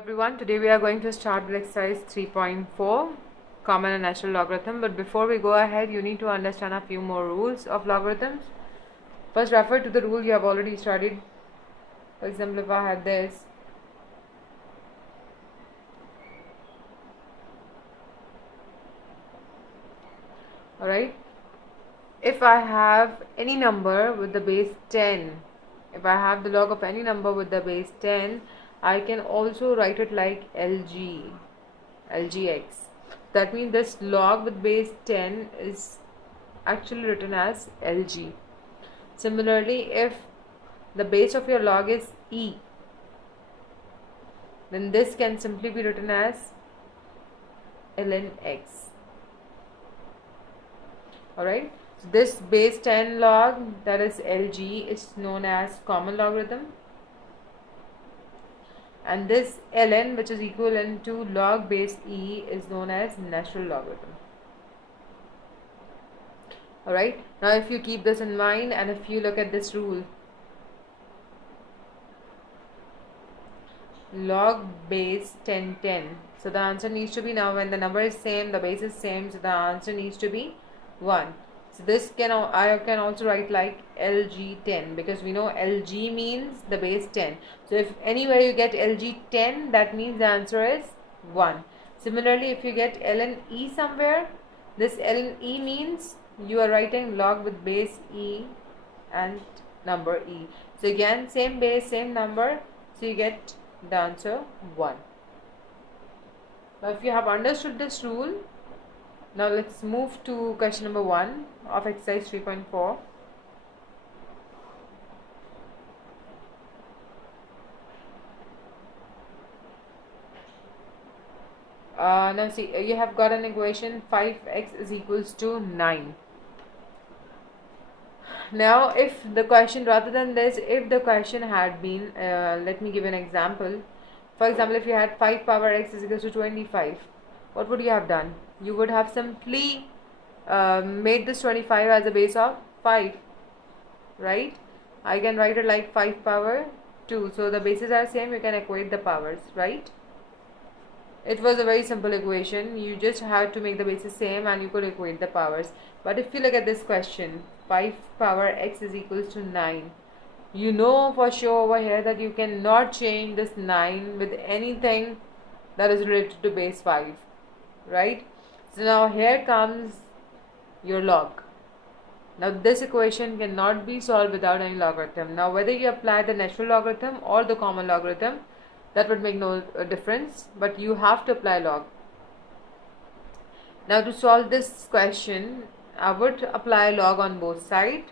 everyone, today we are going to start with exercise 3.4 common and natural logarithm. But before we go ahead, you need to understand a few more rules of logarithms. First, refer to the rule you have already studied. For example, if I had this, alright, if I have any number with the base 10, if I have the log of any number with the base 10, I can also write it like LGX. That means this log with base 10 is actually written as LG. Similarly, if the base of your log is E, then this can simply be written as ln x. Alright, so this base 10 log, that is LG, is known as common logarithm, and this ln, which is equivalent to log base E, is known as natural logarithm. Alright, now if you keep this in mind and if you look at this rule, log base 10 10, so the answer needs to be, now when the number is same, the base is same, so the answer needs to be 1. So this I can also write like LG10, because we know LG means the base 10. So if anywhere you get LG10, that means the answer is 1. Similarly, if you get ln E somewhere, this ln E means you are writing log with base E and number E. So again, same base, same number, so you get the answer 1. Now if you have understood this rule, now let's move to question number 1 of exercise 3.4. Now see, you have got an equation 5x is equals to 9. Now if the question, rather than this, if the question had been, let me give an example. For example, if you had 5 power x is equals to 25, what would you have done? You would have simply made this 25 as a base of 5, right? I can write it like 5 power 2. So the bases are same, you can equate the powers, right? It was a very simple equation. You just had to make the bases same and you could equate the powers. But if you look at this question, 5 power x is equals to 9. You know for sure over here that you cannot change this 9 with anything that is related to base 5, right? So now here comes your log. Now this equation cannot be solved without any logarithm. Now whether you apply the natural logarithm or the common logarithm, that would make no difference, but you have to apply log. Now to solve this question, I would apply log on both sides,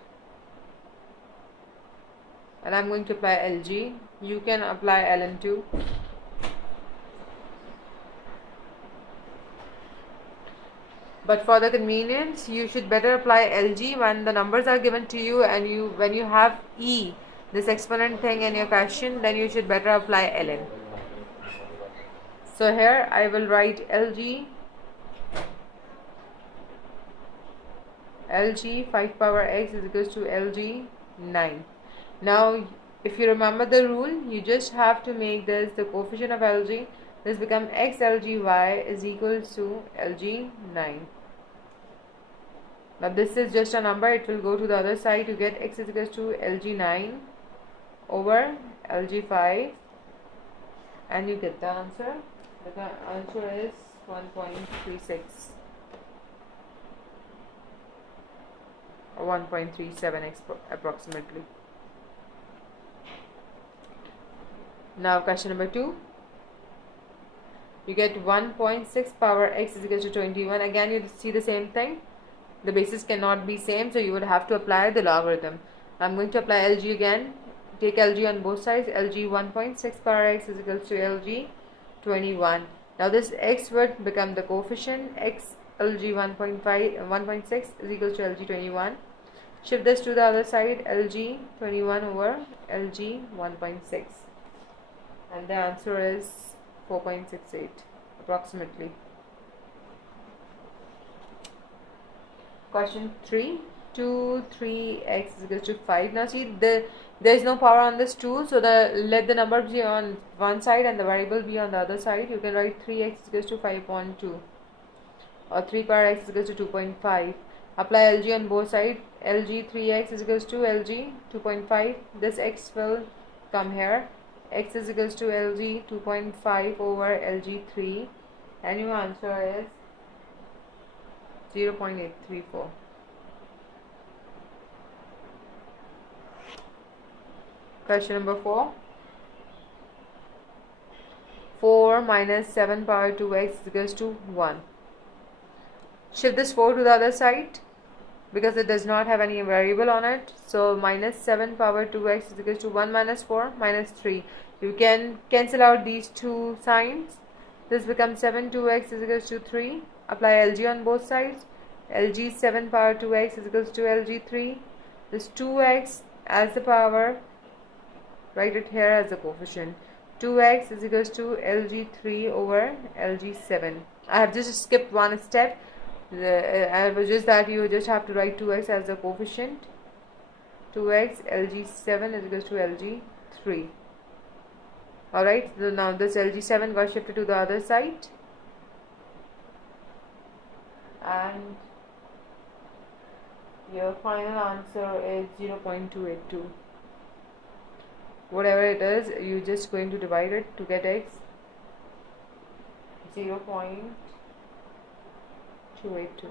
and I'm going to apply LG. You can apply ln too. But for the convenience, you should better apply LG when the numbers are given to you, and when you have E, this exponent thing in your question, then you should better apply ln. So here I will write LG 5 power x is equals to LG 9. Now if you remember the rule, you just have to make this the coefficient of LG. This becomes x LGY is equals to LG 9. Now this is just a number, it will go to the other side. You get x is equals to LG 9 over LG 5, and you get the answer. The answer is 1.36 or 1.37 approximately. Now question number 2. You get 1.6 power x is equal to 21. Again you see the same thing. The bases cannot be same, so you would have to apply the logarithm. I'm going to apply LG again. Take LG on both sides. LG 1.6 power x is equal to LG 21. Now this x would become the coefficient. X LG 1.6 is equal to LG 21. Shift this to the other side. LG 21 over LG 1.6, and the answer is 4.68 approximately. Question 3. 2, 3x is equal to 5. Now see, there is no power on this 2, so let the number be on one side and the variable be on the other side. You can write 3x is equal to 5 upon 2, or 3 power x is equal to 2.5. Apply LG on both sides. LG 3x is equal to LG 2.5. This x will come here. X is equal to LG 2.5 over LG 3, and your answer is 0.834. Question number 4. 4 minus 7 power 2x is equal to 1. Shift this 4 to the other side because it does not have any variable on it. So minus 7 power 2x is equal to 1 minus 4 minus 3. You can cancel out these two signs. This becomes 7 2x is equal to 3. Apply LG on both sides. LG 7 power 2x is equal to LG 3. This 2x as the power, write it here as a coefficient. 2x is equal to LG 3 over LG 7. I have just skipped one step. I was just that you just have to write 2x as the coefficient. 2x LG 7 is equal to LG 3. Alright, so now this LG 7 got shifted to the other side, and your final answer is 0.282. Whatever it is, you're just going to divide it to get x. 0.282.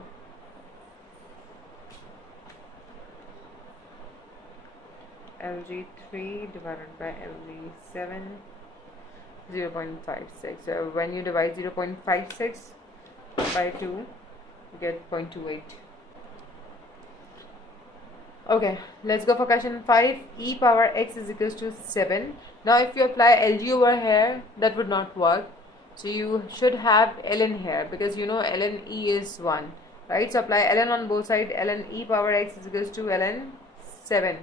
LG 3 divided by LG 7, 0.56. So when you divide 0.56 by 2, you get 0.28. Okay, let's go for question 5. E power x is equals to 7. Now if you apply LG over here, that would not work. So you should have ln here, because you know ln e is 1, right? So apply ln on both sides. Ln e power x is equals to ln 7.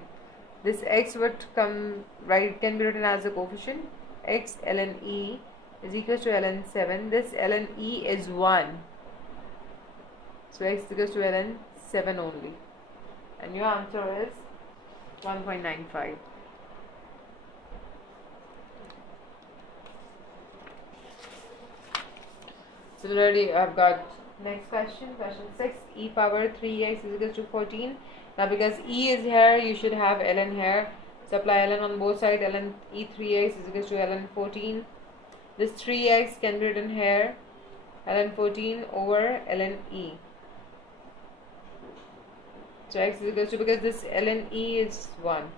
This x would come, right, can be written as a coefficient. X ln e is equals to ln 7. This ln e is 1. So x is equals to ln 7 only. And your answer is 1.95. Similarly, I've got next question, question 6. E power 3x is equal to 14. Now because e is here, you should have ln here. So apply ln on both sides. Ln e 3x is equal to ln 14. This 3x can be written here, ln 14 over ln e. So x is equal to, because this ln e is 1,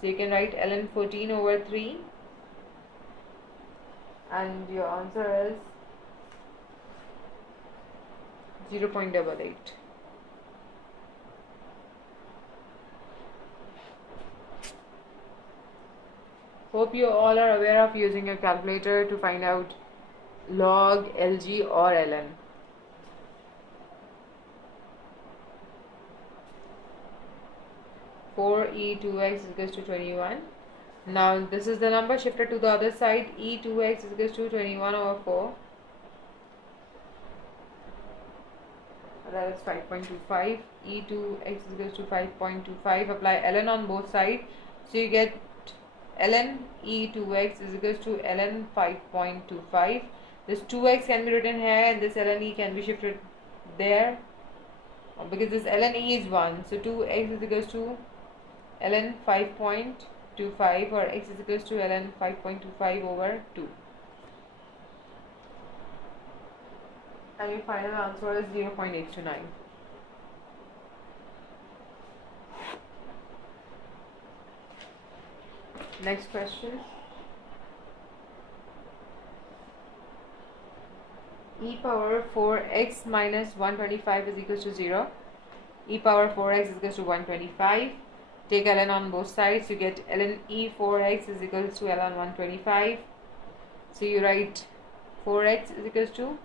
so you can write ln 14 over 3, and your answer is 0.88. Hope you all are aware of using your calculator to find out log, LG or ln. E2x is equals to 21. Now this is the number shifted to the other side. E2x is equals to 21 over 4. That is 5.25. E2x is equals to 5.25. Apply ln on both sides. So you get ln E2x is equals to ln 5.25. This 2x can be written here, and this ln e can be shifted there, because this ln e is 1. So 2x is equals to ln 5.25, or x is equals to ln 5.25 over 2. And your final answer is 0.829. Next question. E power 4x minus 125 is equals to 0. E power 4x is equals to 125. Take ln on both sides. You get ln e 4x is equals to ln 125. So you write 4x is equals to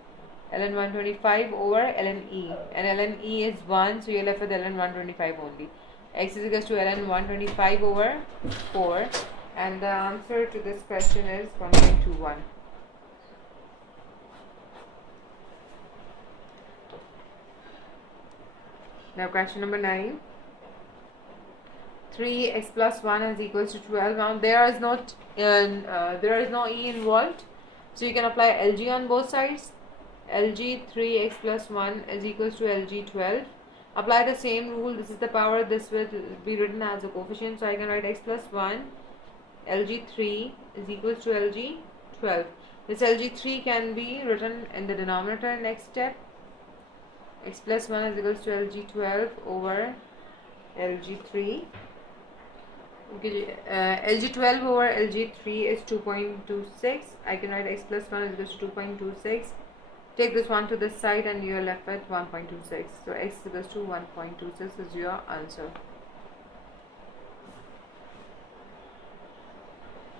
ln 125 over ln e, and ln e is 1, so you're left with ln 125 only. X is equals to ln 125 over 4, and the answer to this question is 1.21. Now question number 9. 3x plus 1 is equals to 12. Now there is no e involved, so you can apply LG on both sides. LG 3x plus 1 is equals to LG 12. Apply the same rule. This is the power. This will be written as a coefficient, so I can write x plus 1 LG 3 is equals to LG 12. This LG 3 can be written in the denominator. Next step, x plus 1 is equals to LG 12 over LG 3. Okay, LG 12 over LG 3 is 2.26. I can write x plus 1 is equals to 2.26. Take this one to this side and you are left with 1.26. So x is equals to 1.26 is your answer.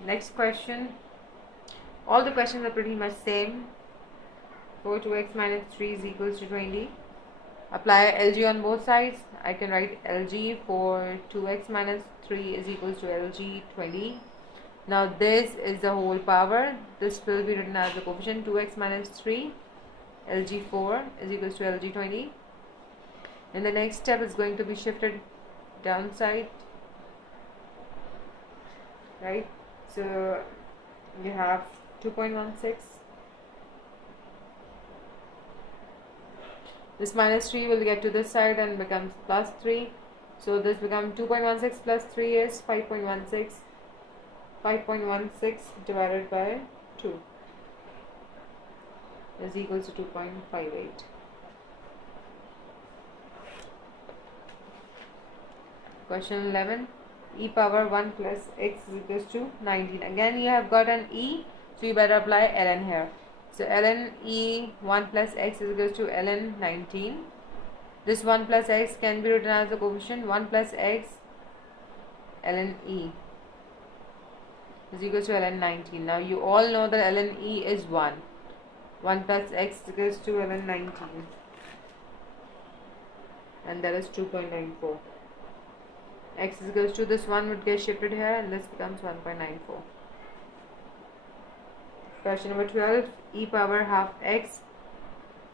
Next question. All the questions are pretty much same. 4 2x minus 3 is equals to 20. Apply LG on both sides. I can write LG for 2x minus 3 is equals to LG 20. Now this is the whole power. This will be written as the coefficient. 2x minus 3 LG 4 is equals to LG 20. And the next step is going to be shifted downside, right? So you have 2.16. This minus 3 will get to this side and becomes plus 3. So this becomes 2.16 plus 3 is 5.16. 5.16 divided by 2 is equals to 2.58. Question 11. E power 1 plus x is equals to 19. Again you have got an e, so you better apply ln here. So ln e 1 plus x is equals to ln 19. This 1 plus x can be written as the coefficient. 1 plus x ln e is equals to ln 19. Now you all know that ln e is 1. 1 plus x is equals to ln 19. And that is 2.94. X is equals to this one would get shifted here and this becomes 1.94. Question number 12. E power half x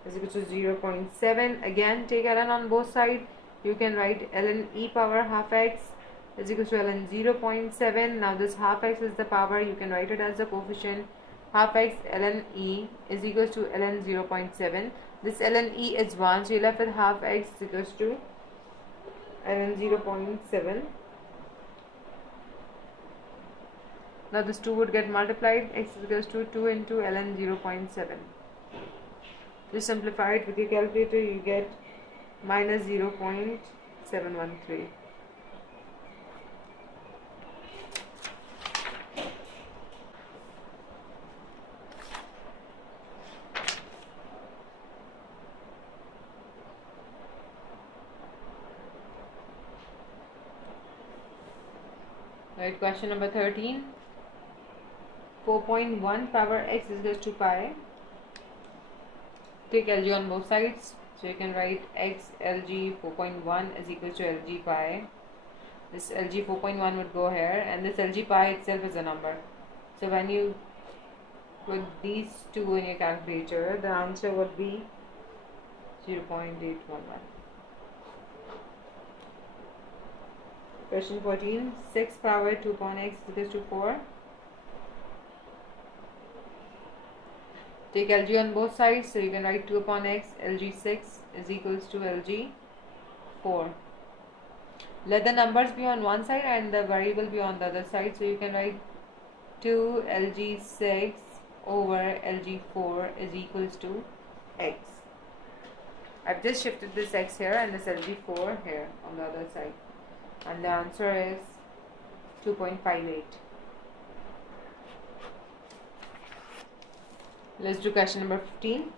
is equal to 0.7. Again take ln on both sides. You can write ln e power half x is equal to ln 0.7. Now this half x is the power. You can write it as the coefficient. Half x ln e is equal to ln 0.7. This ln e is 1, so you left with half x is equals to ln 0.7. Now this 2 would get multiplied. X is equals to 2 into ln 0.7. Just simplify it with your calculator, you get minus 0.713. Right, question number 13. 4.1 power x is equals to pi. Take LG on both sides. So you can write x LG 4.1 is equals to LG pi. This LG 4.1 would go here and this LG pi itself is a number. So when you put these two in your calculator, the answer would be 0.811. Question 14. 6 power 2 upon x is equals to 4. Take LG on both sides, so you can write 2 upon x, LG6 is equals to LG4. Let the numbers be on one side and the variable be on the other side, so you can write 2 LG6 over LG4 is equals to x. I've just shifted this x here and this LG4 here on the other side. And the answer is 2.58. Let's do question number 15.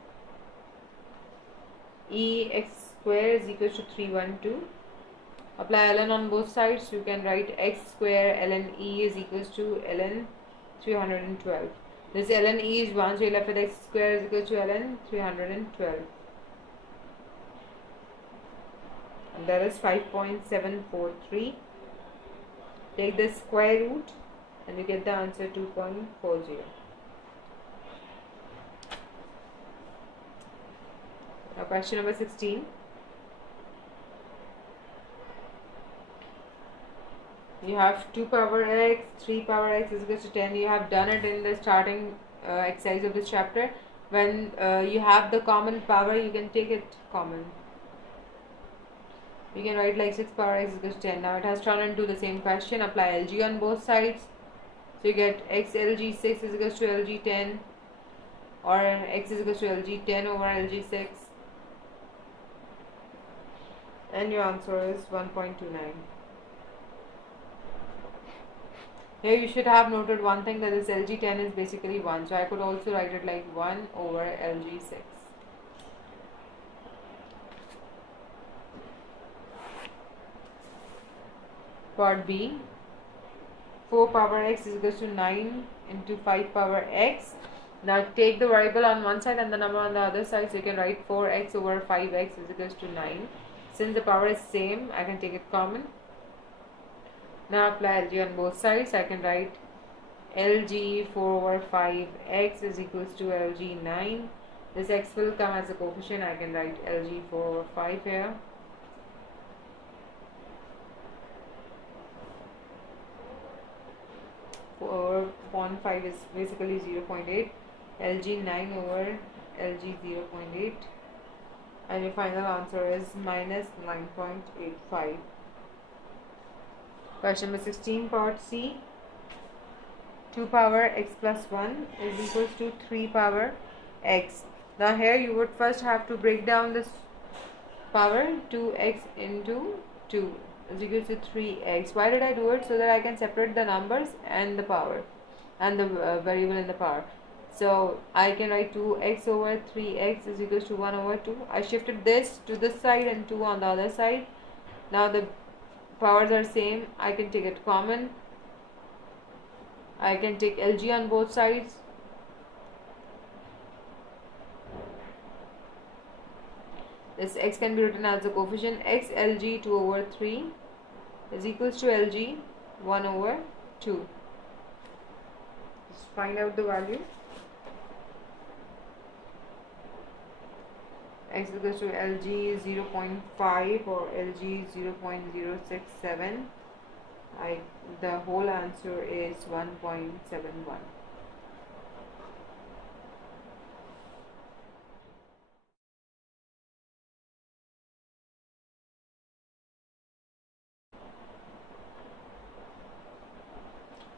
Ex square is equal to 312. Apply ln on both sides. You can write x square ln e is equals to ln 312. This ln e is 1, so you left with x square is equal to ln 312. And that is 5.743. Take the square root and you get the answer 2.40. Now question number 16. You have 2 power x, 3 power x is equal to 10. You have done it in the starting exercise of this chapter. When you have the common power, you can take it common. You can write like 6 power x is equal to 10. Now it has turned into the same question. Apply LG on both sides. So you get x LG 6 is equal to LG 10, or x is equal to LG 10 over LG 6. And your answer is 1.29. Here you should have noted one thing, that this LG10 is basically 1. So I could also write it like 1 over LG6. Part B. 4 power x is equal to 9 into 5 power x. Now take the variable on one side and the number on the other side. So you can write 4x over 5x is equal to 9. Since the power is same, I can take it common. Now apply LG on both sides. I can write LG 4 over 5x is equals to LG 9. This x will come as a coefficient. I can write LG 4 over 5 here. Over 0.5 is basically 0.8. LG 9 over LG 0.8. And your final answer is minus 9.85. Question number 16, part C. 2 power x plus 1 is equals to 3 power x. Now here you would first have to break down this power. 2x into 2 is equal to 3x. Why did I do it? So that I can separate the numbers and the power and the variable in the power. So I can write 2x over 3x is equal to 1 over 2. I shifted this to this side and 2 on the other side. Now the powers are same. I can take it common. I can take LG on both sides. This x can be written as a coefficient. X LG 2 over 3 is equals to LG 1 over 2. Just find out the value. X is equals to LG 0.5 or LG 0.067. The whole answer is 1.71.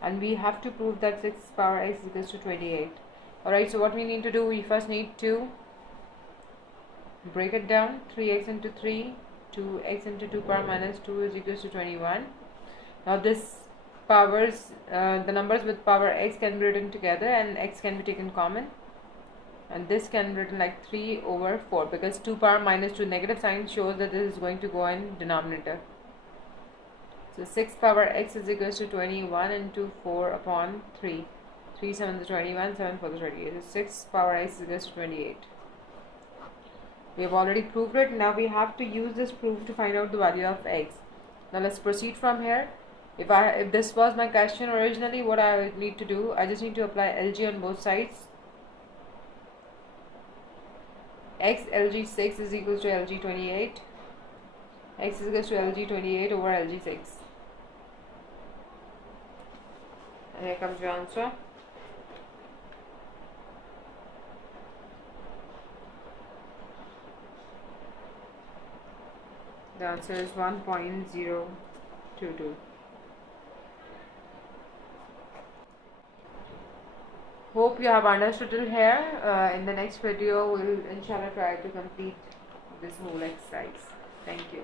And we have to prove that 6 power x is equals to 28. Alright, so what we need to do, we first need to break it down. 3x into 3, 2x into 2 power minus 2 is equals to 21. Now this powers, the numbers with power x can be written together and x can be taken common. And this can be written like 3 over 4, because 2 power minus 2 negative sign shows that this is going to go in denominator. So 6 power x is equals to 21 into 4 upon 3. 3 7 is 21, 7 4 is 28. So 6 power x is equals to 28. We have already proved it. Now we have to use this proof to find out the value of x. Now let's proceed from here. If this was my question originally, what I would need to do, I just need to apply LG on both sides. X LG 6 is equals to LG 28. X is equals to LG 28 over LG 6. And here comes your answer. The answer is 1.022. Hope you have understood till here. In the next video, we'll inshallah try to complete this whole exercise. Thank you.